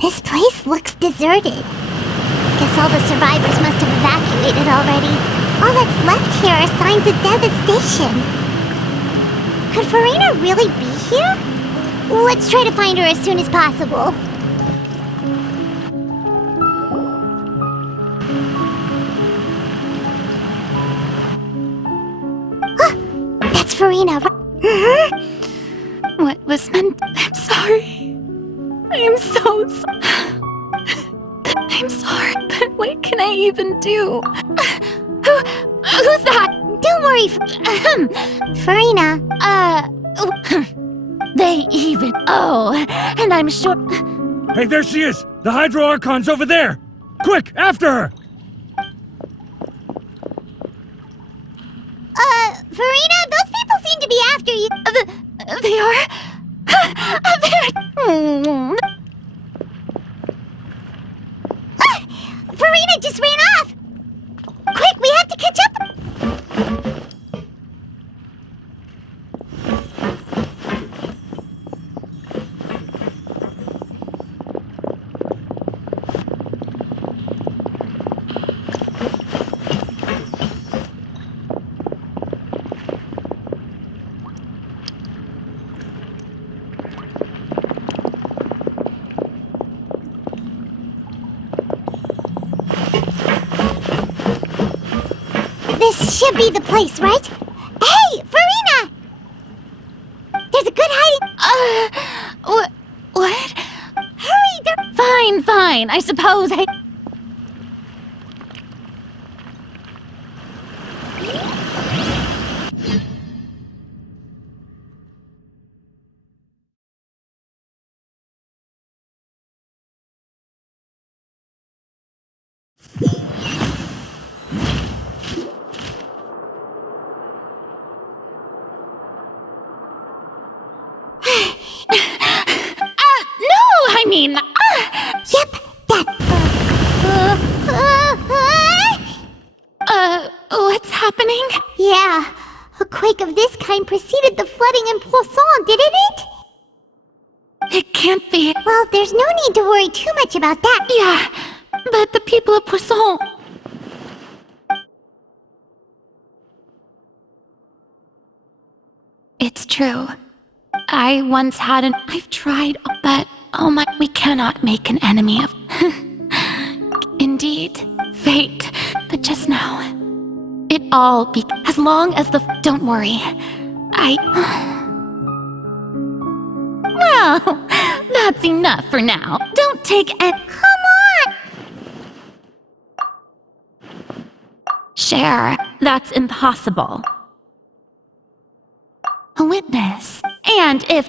This place looks deserted. Guess all the survivors must have evacuated already. All that's left here are signs of devastation. Could Farina really be here? Let's try to find her as soon as possible. That's Farina. What was meant? I'm sorry. I am so I'm sorry, but what can I even do? Who's that? Don't worry, Farina. They even. Oh, and I'm sure. Hey, there she is! The Hydro Archon's over there! Quick, after her! Farina, those people seem to be after you. They are. Farina just ran off! Quick, we have to catch up! This should be the place, right? Hey, Farina! There's a good hiding... What? Hurry, Fine, I suppose I... Yep, that... What's happening? Yeah, a quake of this kind preceded the flooding in Poisson, didn't it? It can't be. Well, there's no need to worry too much about that. Yeah, but the people of Poisson... It's true. I once had an... I've tried, but... Oh my... We cannot make an enemy of... Indeed. Fate. But just now... It all be... As long as the... Don't worry. Well, that's enough for now. Don't take any... Come on! Share. That's impossible. A witness. And if...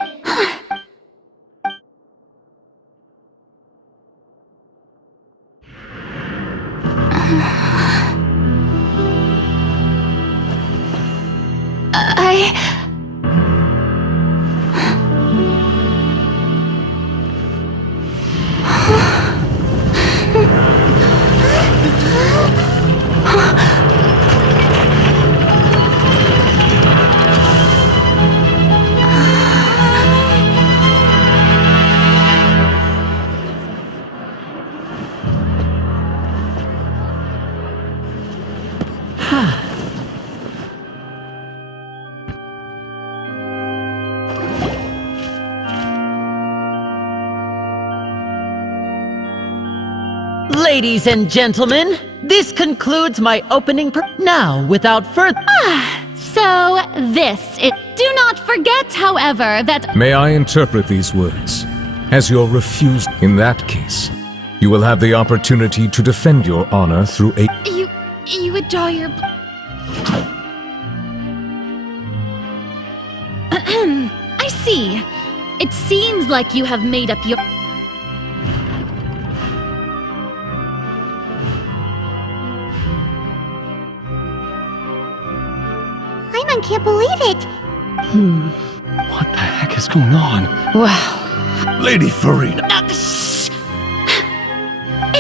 Ladies and gentlemen, this concludes my opening now, without further... So, this is... Do not forget, however, that... May I interpret these words as your refusal? In that case, you will have the opportunity to defend your honor through a... You withdraw your... I see. It seems like you have made up your... I can't believe it. What the heck is going on? Well... Lady Farina! Shh!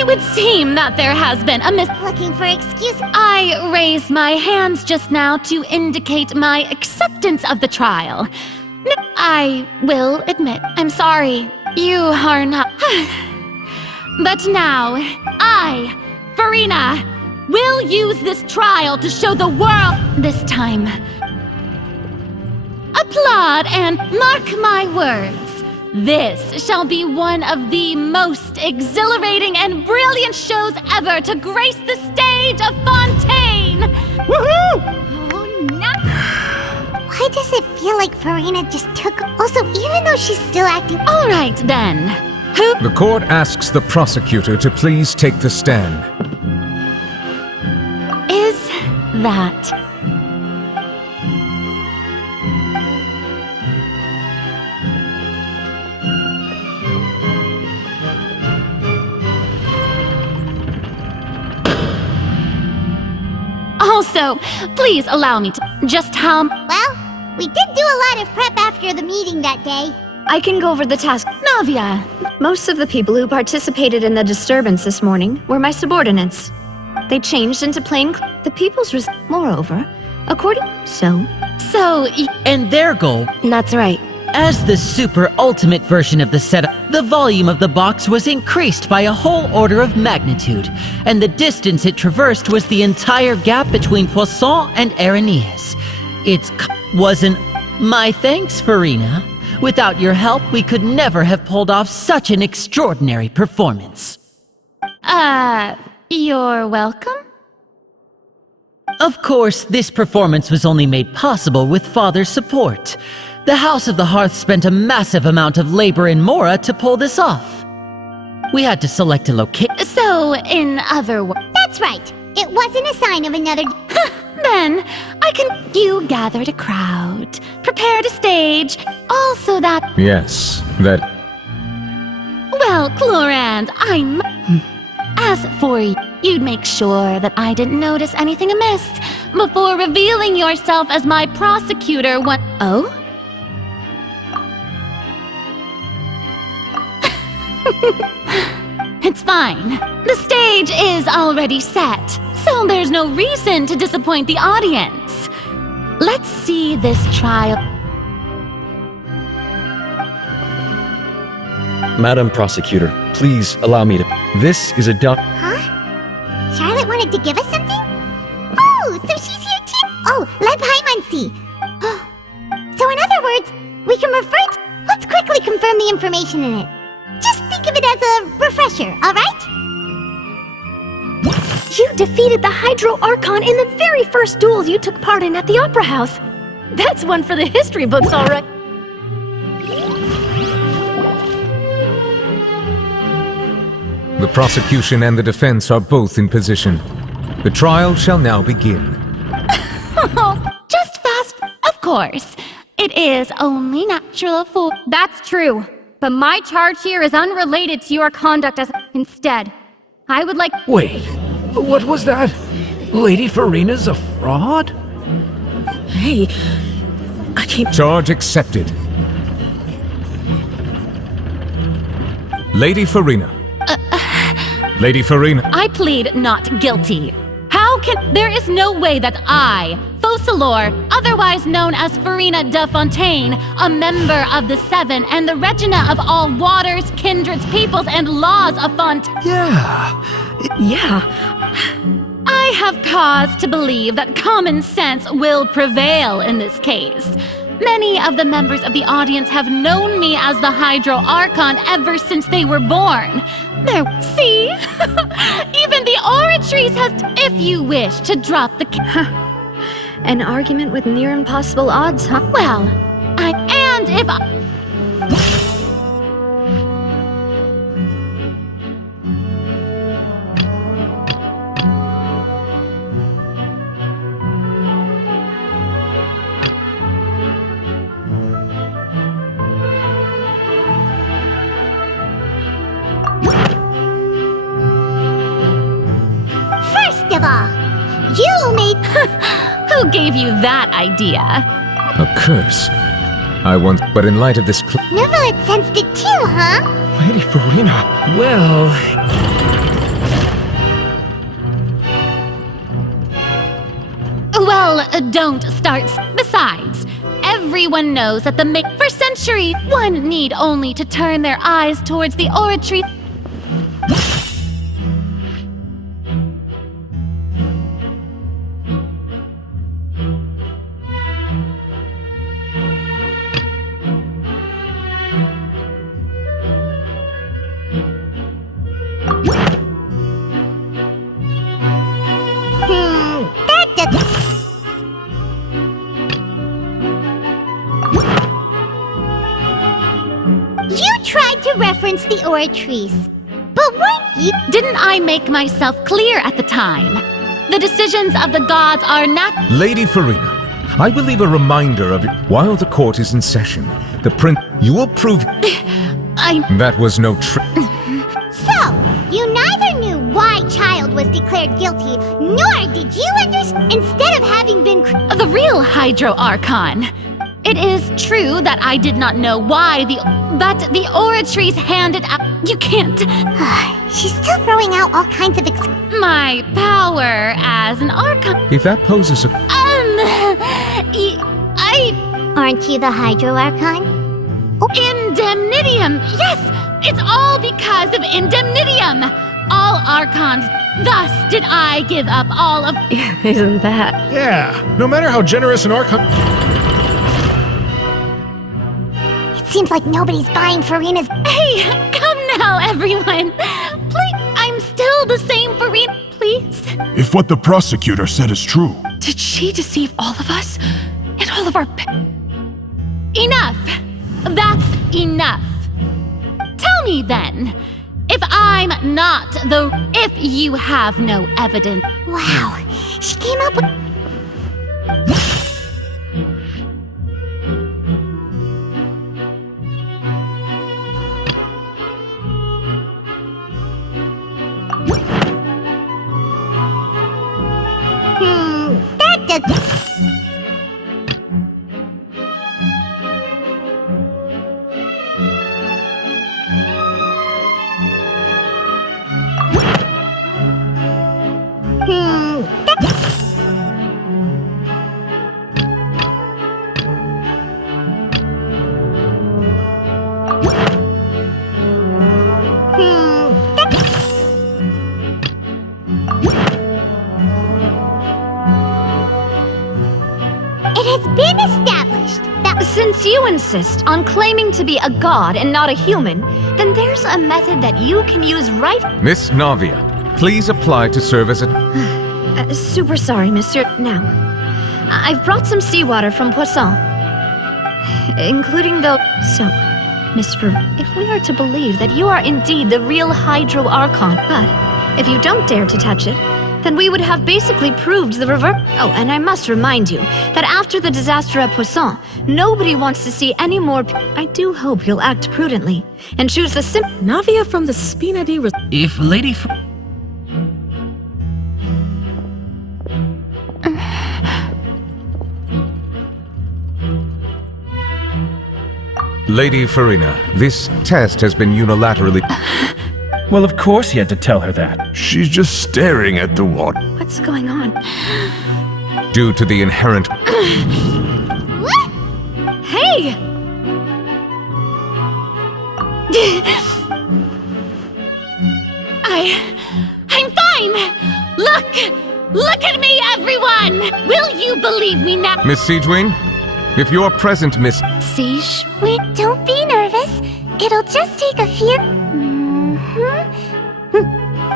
It would seem that there has been a Looking for excuse? I raised my hands just now to indicate my acceptance of the trial. I will admit, I'm sorry. You are not. But now, I, Farina, will use this trial to show the world this time. Applaud and mark my words. This shall be one of the most exhilarating and brilliant shows ever to grace the stage of Fontaine! Woohoo! Oh, no. Why does it feel like Farina just took... Also, even though she's still acting... All right, then. Who... The court asks the prosecutor to please take the stand. is that? Also, please allow me to just how... Well, we did do a lot of prep after the meeting that day. I can go over the task. Navia, Most of the people who participated in the disturbance this morning were my subordinates. They changed into plain the people's moreover, according... So? And their goal, That's right. as the super ultimate version of the setup, the volume of the box was increased by a whole order of magnitude, and the distance it traversed was the entire gap between Poisson and Areneas. Wasn't my thanks, Farina. Without your help, we could never have pulled off such an extraordinary performance. you're welcome? Of course, this performance was only made possible with Father's support. The House of the Hearth spent a massive amount of labor in Mora to pull this off. We had to select a location. So, in other words, That's right. It wasn't a sign of another... then you gathered a crowd, prepared a stage, also that... Yes, that... Well, Clorand, As for you, you'd make sure that I didn't notice anything amiss before revealing yourself as my prosecutor when... Oh? It's fine. The stage is already set, so there's no reason to disappoint the audience. Let's see this trial. Madam Prosecutor, please allow me to... This is a Huh? Charlotte wanted to give us something? Oh, so she's here too? Oh, let Paimon see. So in other words, we can refer to... Let's quickly confirm the information in it. Just think of it as a refresher, all right? You defeated the Hydro Archon in the very first duels you took part in at the Opera House. That's one for the history books, all right. The prosecution and the defense are both in position. The trial shall now begin. Just fast, of course. It is only natural for... That's true, but my charge here is unrelated to your conduct as... Instead, I would like... Wait, what was that? Lady Farina's a fraud? Hey, I can't... Charge accepted. Lady Farina. Lady Farina. I plead not guilty. How can... There is no way that I, Focalor, otherwise known as Farina de Fontaine, a member of the Seven and the Regina of all waters, kindreds, peoples, and laws of Fontaine... Yeah. I have cause to believe that common sense will prevail in this case. Many of the members of the audience have known me as the Hydro Archon ever since they were born. There, see? Even the Oratrice has... If you wish to drop the... An argument with near impossible odds, huh? Well, and if I... First of all, you made... Who gave you that idea? A curse. I once... But in light of this... Never had sensed it too, huh? Lady Farina. Well... Well, don't start. Besides, everyone knows that for centuries, one need only to turn their eyes towards the oratory. You tried to reference the oratories, but weren't you? Didn't I make myself clear at the time? The decisions of the gods are not. Lady Farina, I will leave a reminder of it while the court is in session. The prince, you will prove that was no trick. So, you neither knew why Child was declared guilty, nor did you understand. Instead of having been The real Hydro Archon. It is true that I did not know why but the oratories handed out. You can't. She's still throwing out all kinds of My power as an Archon. If that poses a... Aren't you the Hydro Archon? Indemnitium! Yes! It's all because of Indemnitium! All Archons. Thus did I give up all of... Isn't that? Yeah, no matter how generous an Archon... Seems like nobody's buying Farina's. Hey, come now, everyone. Please, I'm still the same Farina, please. If what the prosecutor said is true. Did she deceive all of us? And all of our... Enough! That's enough. Tell me then, if I'm not if you have no evidence... Wow, she came up with... that does... It has been established that Since you insist on claiming to be a god and not a human, then there's a method that you can use right... Miss Navia, please apply to serve as a... super sorry, monsieur. Now, I've brought some seawater from Poisson. Including the... So, Miss if we are to believe that you are indeed the real Hydro Archon, but if you don't dare to touch it, then we would have basically proved the reverse. Oh, and I must remind you that after the disaster at Poisson, nobody wants to see any more... I do hope you'll act prudently and choose the Navia from the Spina di... If Lady... Lady Farina, this test has been unilaterally... Well, of course he had to tell her that. She's just staring at the water. What's going on? Due to the inherent... Hey! I'm fine! Look at me, everyone! Will you believe me now? Miss Siegewin, if you're present, Miss... Siege? Wait, don't be nervous. It'll just take a few...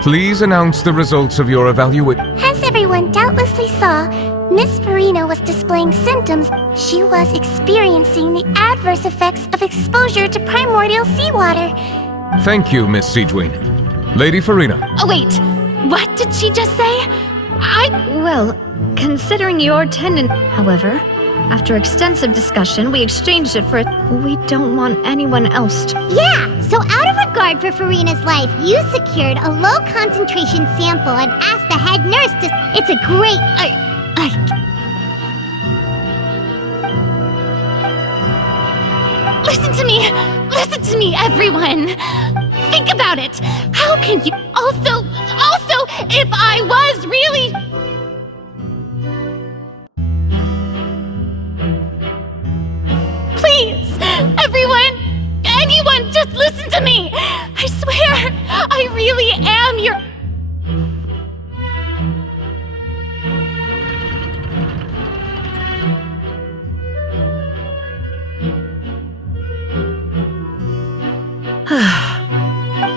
Please announce the results of your evaluation. As everyone doubtlessly saw, Miss Farina was displaying symptoms. She was experiencing the adverse effects of exposure to primordial seawater. Thank you, Miss Siegewin. Lady Farina. Oh, wait. What did she just say? Well, considering your tendency... However, after extensive discussion, we exchanged it for... We don't want anyone else to... Yeah, so out of regard for Farina's life, you secured a low-concentration sample and asked the head nurse to... It's a great... Listen to me, everyone. Think about it. How can you... Also, if I was really... Everyone! Anyone, just listen to me! I swear, I really am your...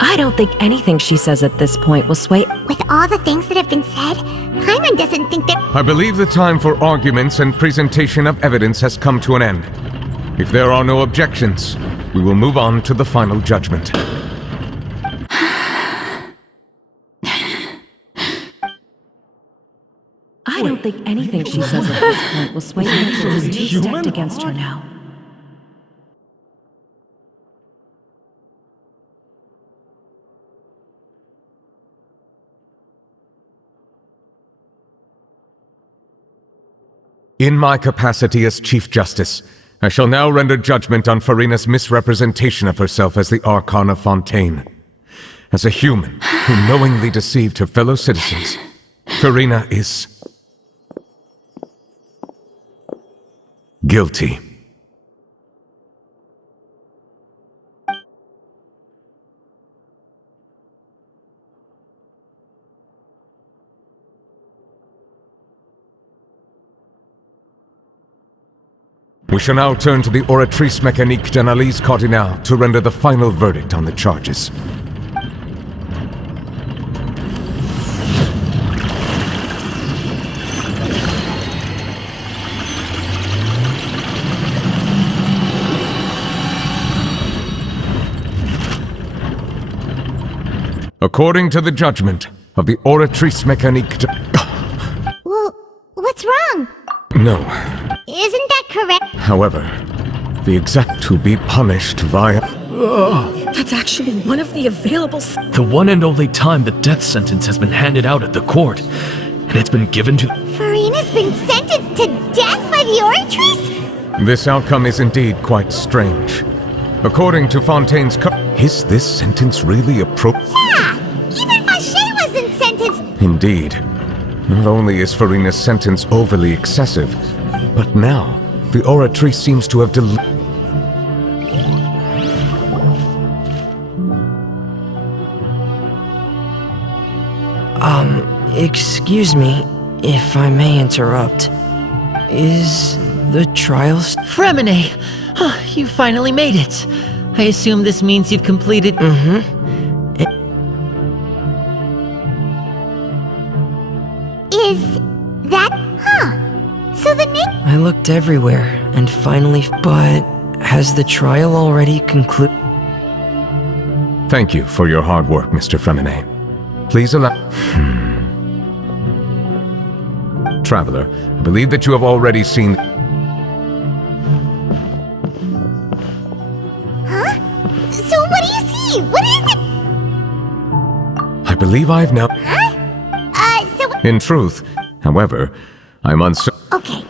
I don't think anything she says at this point will sway. With all the things that have been said, Paimon doesn't think that... I believe the time for arguments and presentation of evidence has come to an end. If there are no objections, we will move on to the final judgment. I don't think anything she says at this point will sway me. She was too stacked against her now. In my capacity as Chief Justice, I shall now render judgment on Farina's misrepresentation of herself as the Archon of Fontaine. As a human who knowingly deceived her fellow citizens, Farina is... guilty. We shall now turn to the Oratrice Mécanique d'Analyse Cardinale to render the final verdict on the charges. According to the judgment of the Oratrice Mécanique Well, what's wrong? No. Isn't that correct? However, the exact to be punished via... That's actually one of the available... The one and only time the death sentence has been handed out at the court, and it's been given to... Farina's been sentenced to death by the Oratrice? This outcome is indeed quite strange. According to Fontaine's is this sentence really appropriate? Yeah! Even Vacher wasn't sentenced! Indeed. Not only is Farina's sentence overly excessive, but now the Oratrice seems to have Excuse me, if I may interrupt. Is the trial Fremine! Oh, you finally made it. I assume this means you've completed... Is that... So the name... I looked everywhere, and finally... But has the trial already concluded? Thank you for your hard work, Mr. Fremine. Please allow... Traveler, I believe that you have already seen... So what do you see? What is it? I believe I've now... So... In truth, however, I'm uncertain... Okay,